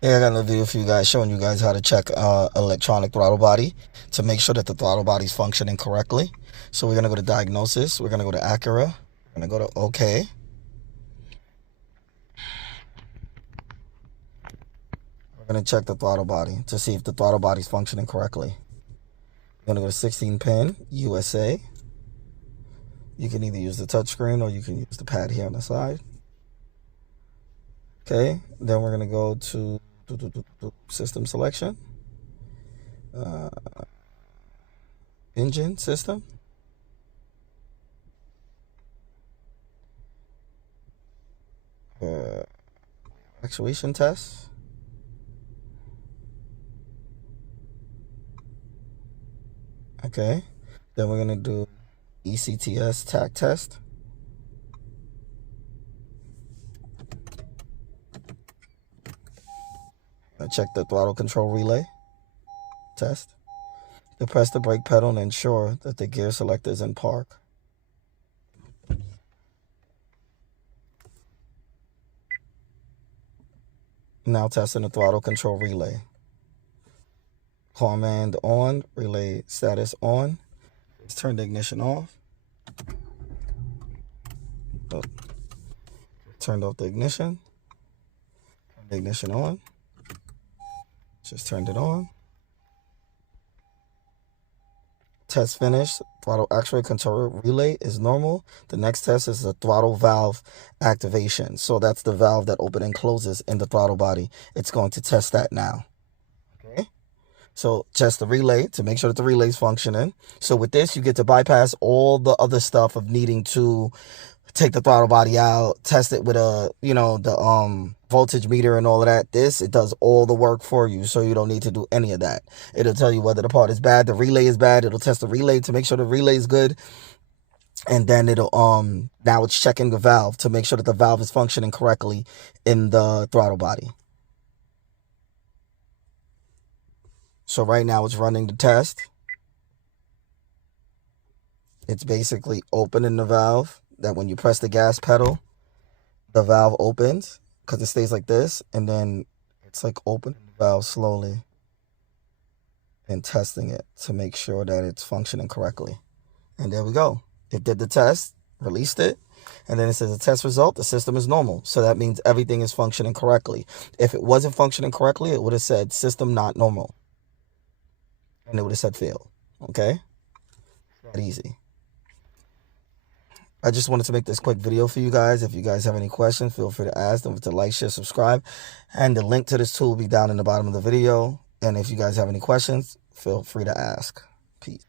Hey, I got another video for you guys showing you guys how to check electronic throttle body to make sure that the throttle body is functioning correctly. So we're gonna go to diagnosis. We're gonna go to Acura. We're gonna go to OK. We're gonna check the throttle body to see if the throttle body is functioning correctly. We're gonna go to 16 pin USA. You can either use the touchscreen or you can use the pad here on the side. Okay. Then we're gonna go to system selection. Engine system. Actuation test. Okay. Then we're going to do ECTS tach test. Check the throttle control relay test. Depress the brake pedal and ensure that the gear selector is in park. Now testing the throttle control relay. Command on, relay status on. Let's turn the ignition off. Oh. Turned off the ignition. Turn the ignition on. Just turned it on. Test finished. Throttle actuator control relay is normal. The next test is the throttle valve activation. So that's the valve that opens and closes in the throttle body. It's going to test that now. Okay. So test the relay to make sure that the relay is functioning. So with this, you get to bypass all the other stuff of needing to take the throttle body out, test it with a, the voltage meter and all of that. It does all the work for you, so you don't need to do any of that. It'll tell you whether the part is bad, the relay is bad. It'll test the relay to make sure the relay is good. And then it'll, now it's checking the valve to make sure that the valve is functioning correctly in the throttle body. So right now it's running the test. It's basically opening the valve, that when you press the gas pedal, the valve opens because it stays like this, and then it's like opening the valve slowly and testing it to make sure that it's functioning correctly. And there we go. It did the test, released it, and then it says the test result, the system is normal. So that means everything is functioning correctly. If it wasn't functioning correctly, it would have said system not normal. And it would have said fail. Okay? That easy. I just wanted to make this quick video for you guys. If you guys have any questions, feel free to ask. Don't forget to like, share, subscribe. And the link to this tool will be down in the bottom of the video. And if you guys have any questions, feel free to ask. Peace.